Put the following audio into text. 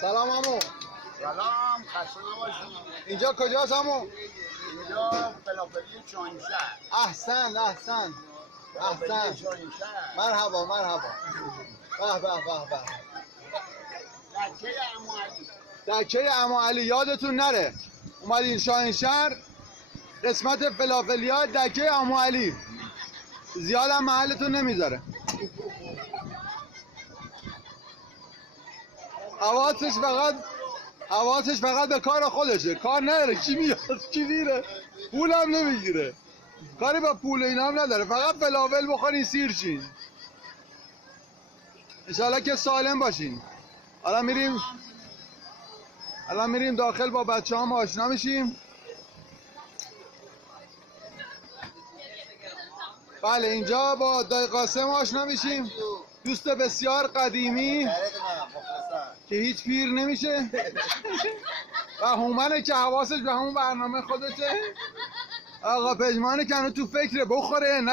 سلام عمو. سلام، خسته نباشید. اینجا کجاست عمو؟ اینجا فلافلی شاهینشهر. احسن احسن احسن. شاهینشهر. مرحبا مرحبا. به به به به. دکه عمو علی. دکه عمو علی یادتون نره. اومدین شاهینشهر قسمت فلافلیا دکه عمو علی. زیاد هم محلتون نمیذاره. حواسش فقط به کار خودشه، کار نداره کی میاد کی میره، پولم نمیگیره، کاری با پول اینا هم نداره، فقط فلافل بخورین سیر چین. انشالله که سالم باشین. الان میریم داخل با بچه هم آشنا میشیم. بله اینجا با دای قاسم آشنا میشیم، دوست بسیار قدیمی که هیچ پیر نمیشه و هومنه که حواسش به همون برنامه خودشه. آقا پژمانه که هنوز تو فکره بخوره نه